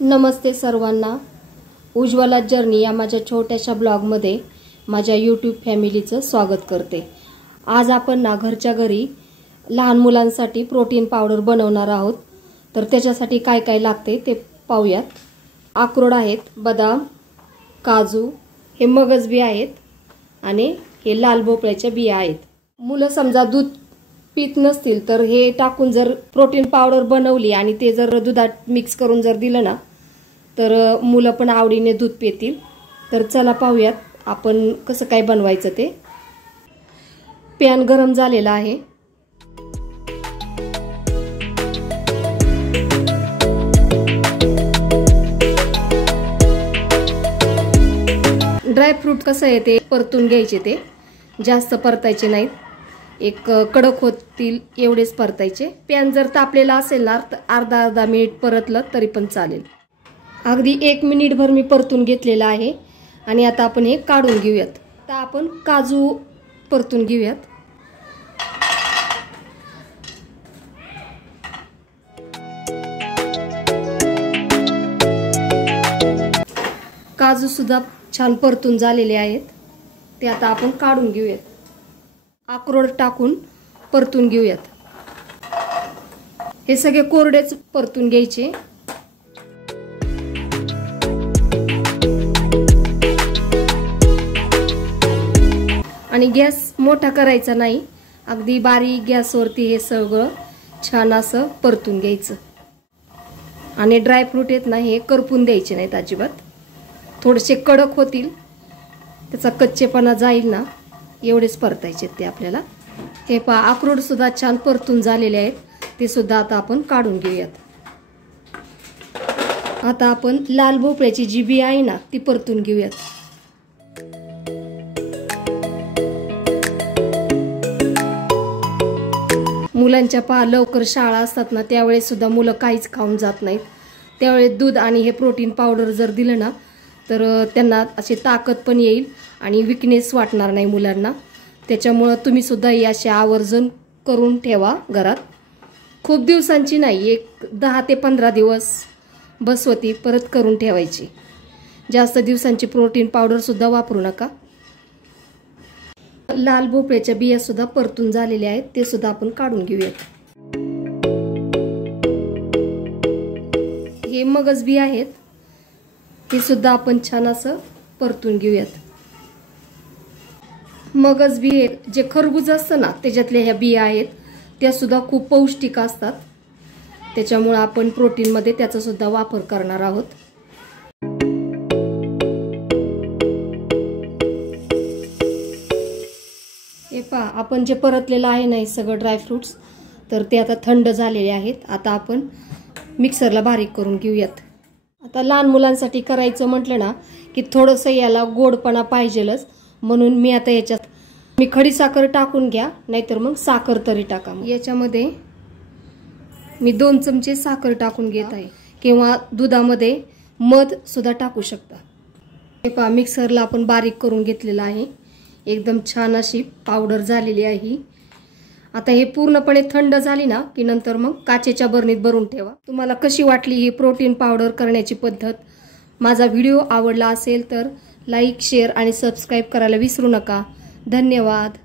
नमस्ते सर्वांना। उज्ज्वला जर्नी या माझ्या छोट्याशा ब्लॉगमध्ये माझ्या यूट्यूब फॅमिलीचं स्वागत करते। आज आपण ना घरच्या घरी लहान मुलांसाठी प्रोटीन पावडर बनवणार आहोत। तर त्याच्यासाठी काय काय लागते ते पाहूयात। अक्रोड आहेत, बदाम, काजू, हे मगज बी आहेत आणि हे लाल भोपळ्याच्या बिया आहेत। मुलं समजा दूध पीत नसतील तर हे टाकून जर प्रोटीन पावडर बनवली आणि ते जर दुधात मिक्स करून जर दिलं ना तर मुलं पण आवडीने दूध पितील। तर चला पाहूयात आपण कसं काय बनवायचं ते। पॅन गरम झालेला आहे। ड्राय फ्रूट कसं आहे ते परतून घ्यायचे, ते जास्त परतायचे नाहीत, एक कडक होतील एवढेच परतायचे। पॅन जर तापलेला असेल ना तर अर्धा मिनिट परतलं तरी पण चालेल। अगदी 1 मिनिटभर मी परतून घेतलेला आहे आणि आता आपण हे काढून घेऊयात। आता आपण काजू परतून घेऊयात। काजू सुद्धा छान परतून झालेले आहेत, ते आता आपण काढून घेऊयात। अक्रोड टाकून परतून घेऊयात। हे सगळे कोरडेच परतून घ्यायचे। आणि गॅस मोठा करायचा नाही, अगदी बारीक गॅसवरती हे सगळं छान असं परतून घ्यायचं। आणि ड्राय फ्रूट आहेत ना हे करपून द्यायचे नाहीत अजिबात, थोडेसे कडक होतील, त्याचा कच्चेपणा जाईल ना एवढेच परतायचे ते आपल्याला। हे पहा अक्रोड सुद्धा छान परतून झालेले आहेत, ते सुद्धा आता आपण काढून घेऊयात। आता आपण लाल भोपळ्याची जी बी आहे ना ती परतून घेऊयात। मुलांच्या पहा लवकर शाळा असतात ना त्यावेळेस सुद्धा मुलं काहीच खाऊन जात नाहीत, त्यावेळेस दूध आणि हे प्रोटीन पावडर जर दिलं ना तर त्यांना अशी ताकद पण येईल आणि विकनेस वाटणार नाही मुलांना। त्याच्यामुळे तुम्ही सुद्धा ही अशी आवर्जून करून ठेवा घरात। खूप दिवसांची नाही, एक 10 ते 15 दिवस बस होती, परत करून ठेवायची। जास्त दिवसांची प्रोटीन पावडर सुद्धा वापरू नका। लाल भोपळ्याच्या बिया सुद्धा परतून झालेल्या आहेत, ते सुद्धा आपण काढून घेऊयात। हे मगज बी आहेत, हे सुद्धा आपण छान असं परतून घेऊयात। मगज बी जे खरबूज असतं ना त्याच्यातल्या ह्या बिया आहेत, त्या सुद्धा खूप पौष्टिक असतात, त्याच्यामुळे आपण प्रोटीन मध्ये त्याचा सुद्धा वापर करणार आहोत। हे पहा आपण जे परतलेलं आहे ना हे सगळं ड्राय फ्रूट्स, तर ते आता थंड झालेले आहेत। आता आपण मिक्सरला बारीक करून घेऊयात। आता लहान मुलांसाठी करायचं म्हटलं ना की थोडंसं याला गोडपणा पाहिजेलच, म्हणून मी आता याच्यात मी खडी साखर टाकून घ्या, नाहीतर मग साखर तरी टाका। याच्यामध्ये मी 2 चमचे साखर टाकून घेत आहे, किंवा दुधामध्ये मध सुद्धा टाकू शकता। हे पहा मिक्सरला आपण बारीक करून घेतलेलं आहे, एकदम छान अशी पावडर झालेली आहे। आता हे पूर्णपणे थंड झाली ना की नंतर मग काचेच्या बरणीत भरून ठेवा। तुम्हाला कशी वाटली ही प्रोटीन पावडर करण्याची पद्धत? माझा व्हिडिओ आवडला असेल तर लाईक, शेअर आणि सबस्क्राईब करायला विसरू नका। धन्यवाद।